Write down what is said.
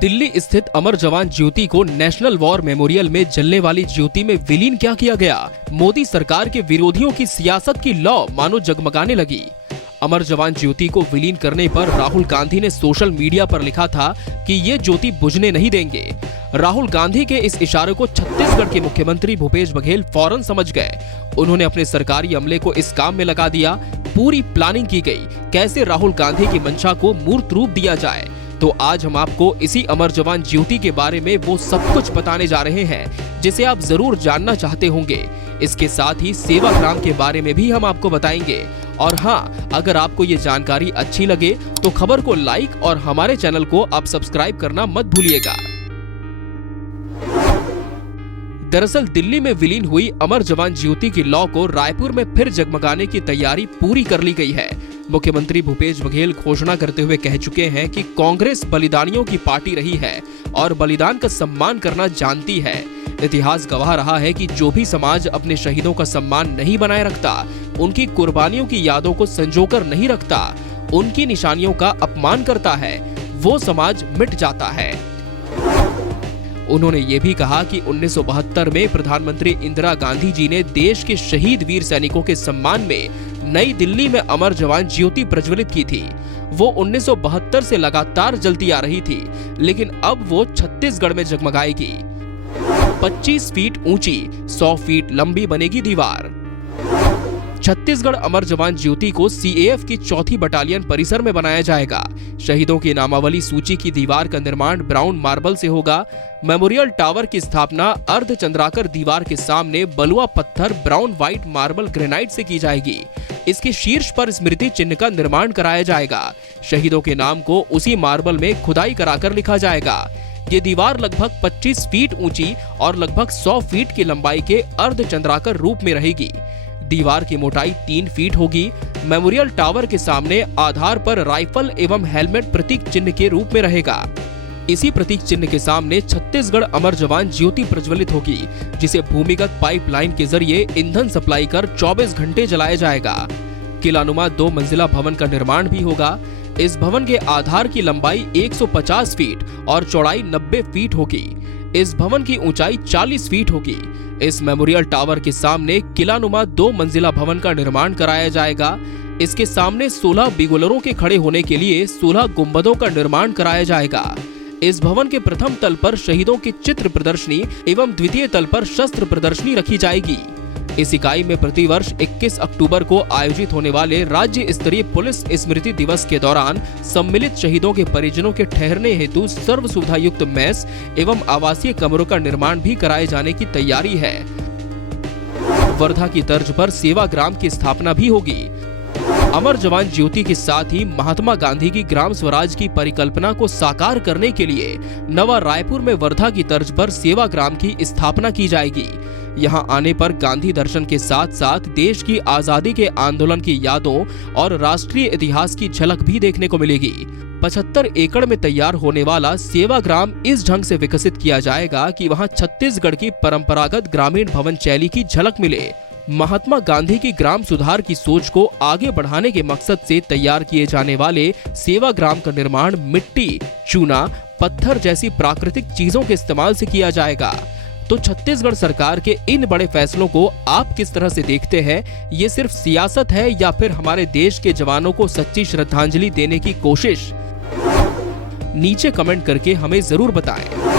दिल्ली स्थित अमर जवान ज्योति को नेशनल वॉर मेमोरियल में जलने वाली ज्योति में विलीन क्या किया गया? मोदी सरकार के विरोधियों की सियासत की लौ मानो जगमगाने लगी। अमर जवान ज्योति को विलीन करने पर राहुल गांधी ने सोशल मीडिया पर लिखा था कि ये ज्योति बुझने नहीं देंगे। राहुल गांधी के इस इशारे को छत्तीसगढ़ के मुख्यमंत्री भूपेश बघेल फौरन समझ गए। उन्होंने अपने सरकारी अमले को इस काम में लगा दिया। पूरी प्लानिंग की गई, कैसे राहुल गांधी की मंशा को मूर्त रूप दिया जाए। तो आज हम आपको इसी अमर जवान ज्योति के बारे में वो सब कुछ बताने जा रहे हैं जिसे आप जरूर जानना चाहते होंगे। इसके साथ ही सेवाग्राम के बारे में भी हम आपको बताएंगे। और हाँ, अगर आपको ये जानकारी अच्छी लगे तो खबर को लाइक और हमारे चैनल को आप सब्सक्राइब करना मत भूलिएगा। दरअसल दिल्ली में विलीन हुई अमर जवान ज्योति की लौ को रायपुर में फिर जगमगाने की तैयारी पूरी कर ली गई है। मुख्यमंत्री भूपेश बघेल घोषणा करते हुए कह चुके हैं कि कांग्रेस बलिदानियों की पार्टी रही है और बलिदान का सम्मान करना जानती है। इतिहास गवाह रहा है कि जो भी समाज अपने शहीदों का सम्मान नहीं बनाए रखता, उनकी कुर्बानियों की यादों को संजोकर नहीं रखता, उनकी निशानियों का अपमान करता है, वो समाज मिट जाता है। उन्होंने ये भी कहा कि 1972 में प्रधानमंत्री इंदिरा गांधी जी ने देश के शहीद वीर सैनिकों के सम्मान में नई दिल्ली में अमर जवान ज्योति प्रज्वलित की थी। वो 1972 से लगातार जलती आ रही थी, लेकिन अब वो छत्तीसगढ़ में जगमगाएगी। 25 फीट ऊंची, 100 फीट लंबी बनेगी दीवार। छत्तीसगढ़ अमर जवान ज्योति को सीएएफ की 4ठी बटालियन परिसर में बनाया जाएगा। शहीदों की नामावली सूची की दीवार का निर्माण ब्राउन मार्बल से होगा। मेमोरियल टावर की स्थापना अर्धचंद्राकार दीवार के सामने बलुआ पत्थर ब्राउन व्हाइट मार्बल ग्रेनाइट से की जाएगी। इसके शीर्ष पर स्मृति चिन्ह का निर्माण कराया जाएगा। शहीदों के नाम को उसी मार्बल में खुदाई कराकर लिखा जाएगा। ये दीवार लगभग 25 फीट ऊंची और लगभग 100 फीट की लंबाई के अर्धचंद्राकार रूप में रहेगी। दीवार की मोटाई 3 फीट होगी। मेमोरियल टावर के सामने आधार पर राइफल एवं हेलमेट प्रतीक चिन्ह के रूप में रहेगा। इसी प्रतीक चिन्ह के सामने छत्तीसगढ़ अमर जवान ज्योति प्रज्वलित होगी, जिसे भूमिगत पाइपलाइन के जरिए ईंधन सप्लाई कर 24 घंटे जलाया जाएगा। किलानुमा 2 मंजिला भवन का निर्माण भी होगा। इस भवन के आधार की लंबाई 150 फीट और चौड़ाई 90 फीट होगी। इस भवन की ऊंचाई 40 फीट होगी। इस मेमोरियल टावर के सामने किलानुमा 2 मंजिला भवन का निर्माण कराया जाएगा। इसके सामने 16 बिगुलरों के खड़े होने के लिए 16 गुंबदों का निर्माण कराया जाएगा। इस भवन के प्रथम तल पर शहीदों की चित्र प्रदर्शनी एवं द्वितीय तल पर शस्त्र प्रदर्शनी रखी जाएगी। इस इकाई में प्रतिवर्ष 21 अक्टूबर को आयोजित होने वाले राज्य स्तरीय पुलिस स्मृति दिवस के दौरान सम्मिलित शहीदों के परिजनों के ठहरने हेतु सर्व सुविधा युक्त मेस एवं आवासीय कमरों का निर्माण भी कराए जाने की तैयारी है। वर्धा की तर्ज पर सेवाग्राम की स्थापना भी होगी। अमर जवान ज्योति के साथ ही महात्मा गांधी की ग्राम स्वराज की परिकल्पना को साकार करने के लिए नवा रायपुर में वर्धा की तर्ज पर सेवाग्राम की स्थापना की जाएगी। यहाँ आने पर गांधी दर्शन के साथ साथ देश की आजादी के आंदोलन की यादों और राष्ट्रीय इतिहास की झलक भी देखने को मिलेगी। 75 एकड़ में तैयार होने वाला सेवाग्राम इस ढंग से विकसित किया जाएगा कि वहाँ छत्तीसगढ़ की परंपरागत ग्रामीण भवन शैली की झलक मिले। महात्मा गांधी की ग्राम सुधार की सोच को आगे बढ़ाने के मकसद से तैयार किए जाने वाले सेवाग्राम का निर्माण मिट्टी, चूना, पत्थर जैसी प्राकृतिक चीजों के इस्तेमाल से किया जाएगा। तो छत्तीसगढ़ सरकार के इन बड़े फैसलों को आप किस तरह से देखते हैं? ये सिर्फ सियासत है या फिर हमारे देश के जवानों को सच्ची श्रद्धांजलि देने की कोशिश? नीचे कमेंट करके हमें जरूर बताएं।